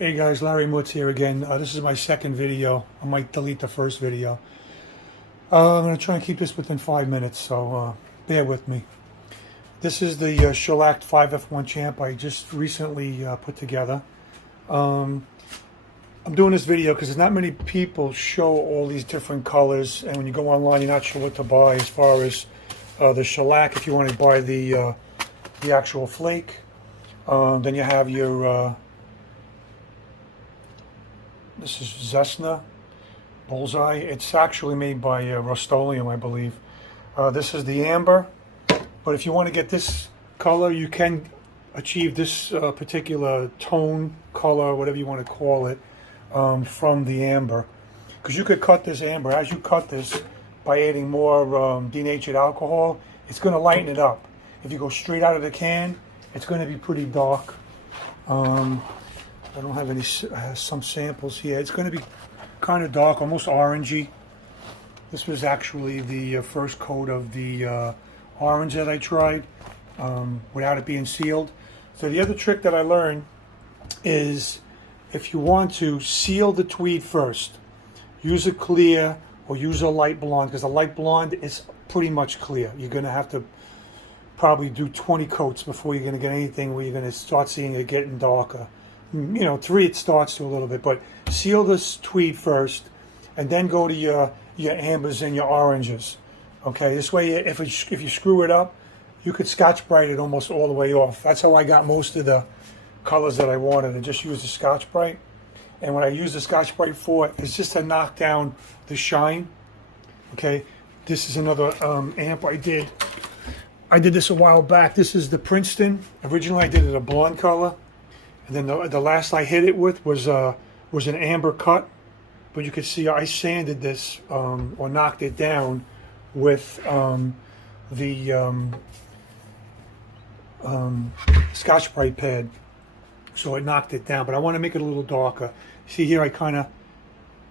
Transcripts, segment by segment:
Hey guys, Larry Mutz here again. This is my second video. I might delete the first video. I'm going to try and keep this within 5 minutes, so bear with me. This is the shellac 5F1 champ I just recently put together. I'm doing this video because there's not many people show all these different colors, and when you go online you're not sure what to buy as far as the shellac. If you want to buy the actual flake, then you have your this is Zesna Bullseye. It's actually made by Rust-Oleum, I believe. This is the amber, but if you want to get this color, you can achieve this particular tone, color, whatever you want to call it, from the amber. Because you could cut this amber, as you cut this, by adding more denatured alcohol, it's going to lighten it up. If you go straight out of the can, it's going to be pretty dark. I don't have any, some samples here. It's going to be kind of dark, almost orangey. This was actually the first coat of the orange that I tried without it being sealed. So the other trick that I learned is if you want to seal the tweed first, use a clear or use a light blonde, because a light blonde is pretty much clear. You're going to have to probably do 20 coats before you're going to get anything where you're going to start seeing it getting darker. You know, 3 it starts to a little bit, but seal this tweed first and then go to your ambers and your oranges. Okay, this way if you screw it up, you could Scotch-Brite it almost all the way off. That's how I got most of the colors that I wanted. I just used the Scotch-Brite, and what I use the Scotch-Brite for is just to knock down the shine. Okay, this is another amp I did. I did this a while back. This is the Princeton. Originally I did it a blonde color. And then the last I hit it with was an amber cut, but you could see I sanded this or knocked it down with the Scotch-Brite pad, so it knocked it down. But I want to make it a little darker. See here, I kind of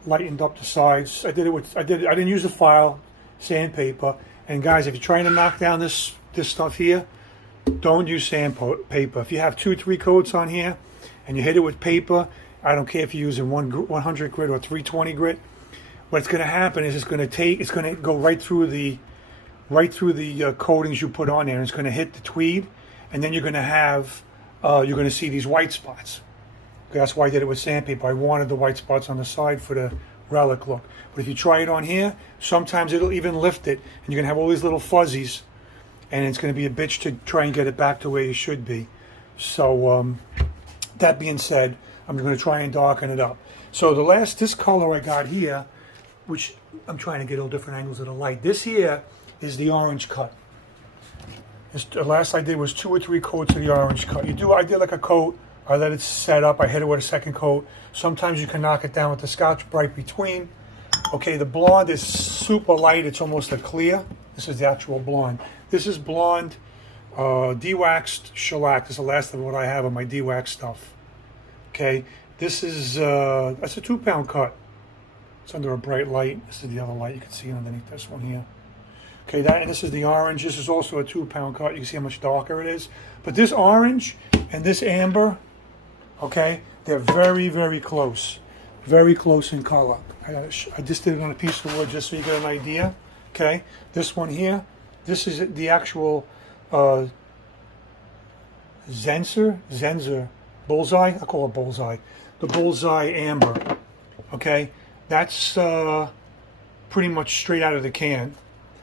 lightened up the sides. I didn't use the file sandpaper. And guys, if you're trying to knock down this stuff here, don't use sandpaper. If you have 2-3 coats on here and you hit it with paper, I don't care if you're using 100 grit or 320 grit. What's going to happen is it's going to go right through the coatings you put on there, and it's going to hit the tweed, and then you're going to see these white spots. That's why I did it with sandpaper. I wanted the white spots on the side for the relic look. But if you try it on here, sometimes it'll even lift it, and you're going to have all these little fuzzies, and it's going to be a bitch to try and get it back to where you should be. So that being said, I'm going to try and darken it up. So this color I got here, which I'm trying to get all different angles of the light. This here is the orange cut. The last I did was 2 or 3 coats of the orange cut. I did like a coat. I let it set up. I hit it with a second coat. Sometimes you can knock it down with the Scotch-Brite between. Okay, the blonde is super light. It's almost a clear. This is the actual blonde. This is blonde, de-waxed shellac. This is the last of what I have of my de-waxed stuff. Okay, this is that's a 2-pound cut. It's under a bright light. This is the other light you can see underneath this one here. Okay, and this is the orange. This is also a 2-pound cut. You can see how much darker it is. But this orange and this amber, okay, they're very, very close. Very close in color. I just did it on a piece of wood just so you get an idea. Okay, this one here, this is the actual Zenzer Bullseye. I call it Bullseye. The Bullseye Amber. Okay, that's pretty much straight out of the can.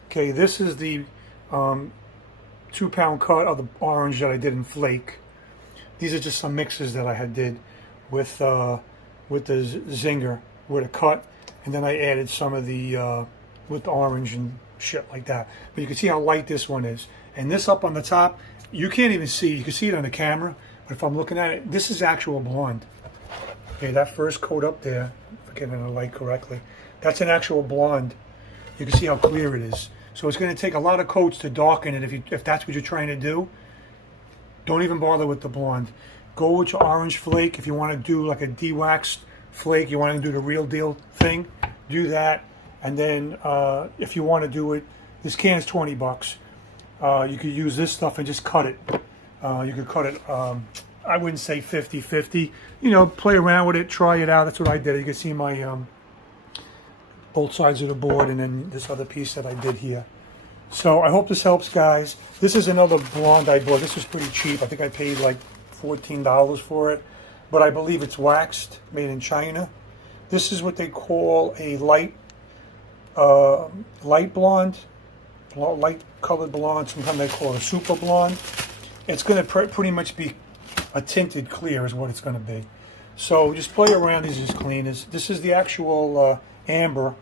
Okay, this is the 2-pound cut of the orange that I did in flake. These are just some mixes that I had did with the Zinger with a cut, and then I added some of the with the orange and shit like that. But you can see how light this one is. And this up on the top, you can't even see. You can see it on the camera, but if I'm looking at it, this is actual blonde. Okay, that first coat up there, if I get in the light correctly, that's an actual blonde. You can see how clear it is. So it's going to take a lot of coats to darken it if that's what you're trying to do. Don't even bother with the blonde. Go with your orange flake. If you want to do like a de-waxed flake, you want to do the real deal thing, do that. And then if you want to do it, this can is 20 bucks. You could use this stuff and just cut it. You could cut it I wouldn't say 50-50. You know, play around with it, try it out. That's what I did. You can see my both sides of the board, and then this other piece that I did here. So I hope this helps, guys. This is another blonde I bought. This was pretty cheap. I think I paid like $14 for it, but I believe it's waxed, made in China. This is what they call a light blonde, light colored blonde. Sometimes they call it a super blonde. It's going to pretty much be a tinted clear is what it's going to be. So just play around these as clean as. This is the actual amber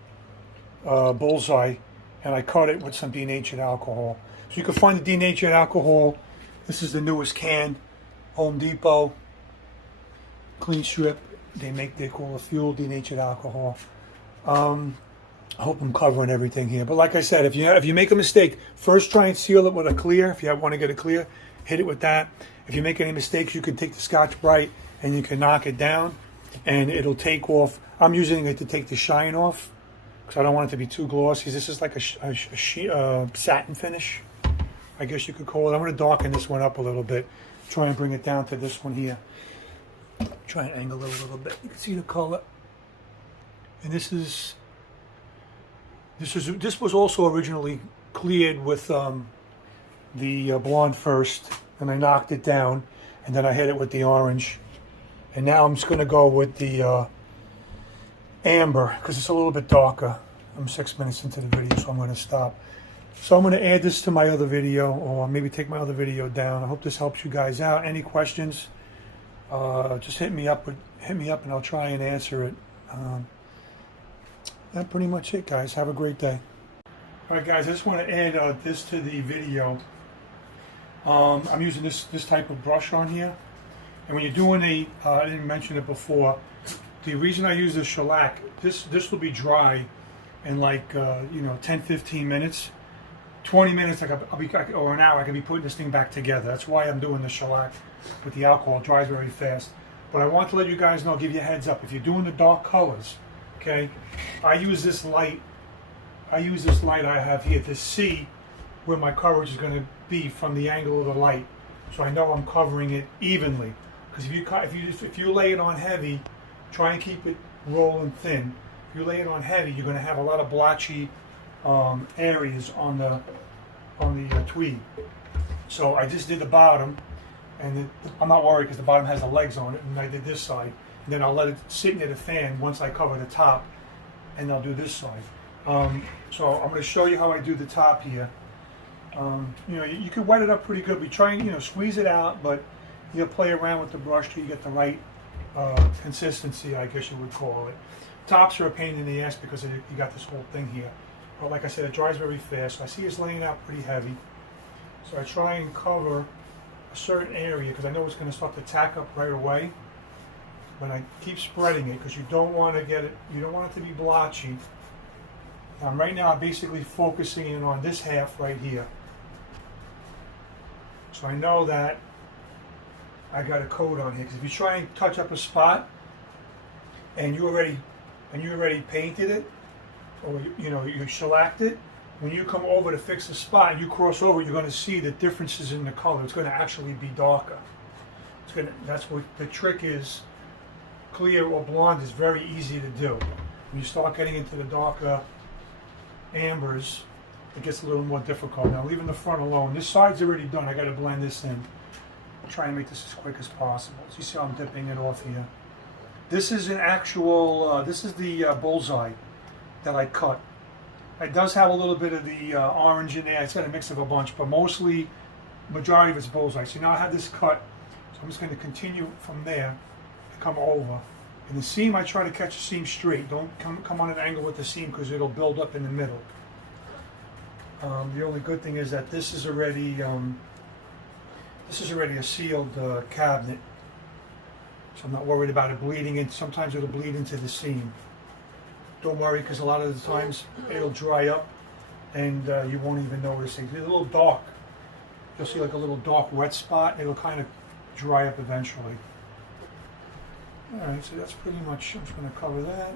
bullseye, and I cut it with some denatured alcohol. So you can find the denatured alcohol. This is the newest can, Home Depot, clean strip. They call it fuel denatured alcohol. I hope I'm covering everything here. But like I said, if you make a mistake, first try and seal it with a clear. If you want to get a clear, hit it with that. If you make any mistakes, you can take the Scotch-Brite and you can knock it down, and it'll take off. I'm using it to take the shine off because I don't want it to be too glossy. This is like a satin finish, I guess you could call it. I'm going to darken this one up a little bit. Try and bring it down to this one here. Try and angle it a little bit. You can see the color. And this was also originally cleared with the blonde first, and I knocked it down, and then I hit it with the orange. And now I'm just going to go with the amber because it's a little bit darker. I'm 6 minutes into the video, so I'm going to stop. So I'm going to add this to my other video, or maybe take my other video down. I hope this helps you guys out. Any questions? Just hit me up, and I'll try and answer it. That's pretty much it, guys. Have a great day. All right, guys. I just want to add this to the video. I'm using this type of brush on here, and when you're doing I didn't mention it before. The reason I use the shellac, this will be dry in like 10-15 minutes. 20 minutes, or an hour, I can be putting this thing back together. That's why I'm doing the shellac with the alcohol. It dries very fast. But I want to let you guys know, give you a heads up. If you're doing the dark colors, okay, I use this light I have here to see where my coverage is going to be from the angle of the light. So I know I'm covering it evenly. Because if you lay it on heavy, try and keep it rolling thin. If you lay it on heavy, you're going to have a lot of blotchy areas on the tweed. So I just did the bottom, and I'm not worried because the bottom has the legs on it, and I did this side, and then I'll let it sit near the fan once I cover the top, and I'll do this side. So I'm going to show you how I do the top here. You can wet it up pretty good. We try and squeeze it out, but you'll play around with the brush till you get the right consistency, I guess you would call it. Tops are a pain in the ass because you got this whole thing here. But like I said, it dries very fast. So I see it's laying out pretty heavy. So I try and cover a certain area because I know it's going to start to tack up right away. But I keep spreading it because you don't want to get it. You don't want it to be blotchy. Right now, I'm basically focusing in on this half right here. So I know that I got a coat on here. Because if you try and touch up a spot, and you already painted it, or you shellacked it, when you come over to fix the spot and you cross over, you're going to see the differences in the color. It's going to actually be darker. That's what the trick is. Clear or blonde is very easy to do. When you start getting into the darker ambers, it gets a little more difficult. Now, leaving the front alone, this side's already done. I got to blend this in. I'll try and make this as quick as possible. So you see how I'm dipping it off here. This is an actual. This is the bullseye that I cut. It does have a little bit of the orange in there. It's got a mix of a bunch, but majority of it's bullseye. So now I have this cut. So I'm just going to continue from there and come over. And the seam, I try to catch the seam straight. Don't come on an angle with the seam because it'll build up in the middle. The only good thing is that this is already a sealed cabinet, so I'm not worried about it bleeding in. Sometimes it'll bleed into the seam. Don't worry, because a lot of the times it'll dry up and you won't even notice it. It's a little dark. You'll see like a little dark wet spot. It'll kind of dry up eventually. All right, so that's pretty much, I'm just going to cover that.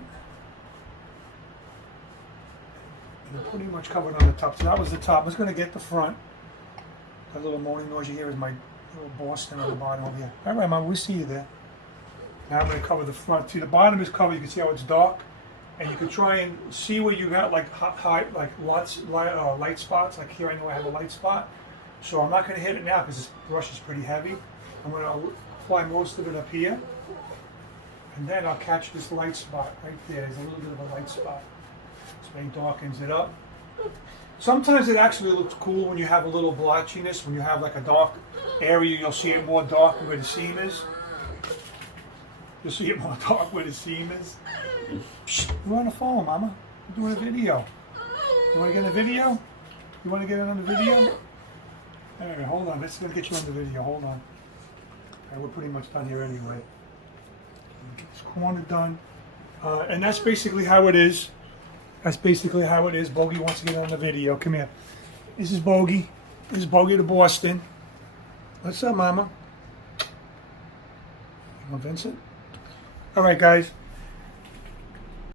And pretty much covered on the top. So that was the top. I was going to get the front. That little moaning noise you hear is my little Boston on the bottom over here. All right, Mama, we see you there. Now I'm going to cover the front. See, the bottom is covered. You can see how it's dark, and you can try and see where you got like light spots. Like here, I know I have a light spot, so I'm not going to hit it now because this brush is pretty heavy. I'm going to apply most of it up here, and then I'll catch this light spot right there. There's a little bit of a light spot, so it darkens it up. Sometimes it actually looks cool when you have a little blotchiness. When you have like a dark area, you'll see it more dark where the seam is. You'll see it more dark where the seam is. Shh, you're on the phone, Mama. We're doing a video. You want to get in a video? You want to get in on the video? All right, hold on. Let's get you on the video. Hold on. All right, we're pretty much done here anyway. Get this corner done. And that's basically how it is. That's basically how it is. Bogey wants to get on the video. Come here. This is Bogey. This is Bogey to Boston. What's up, Mama? You want Vincent? All right, guys.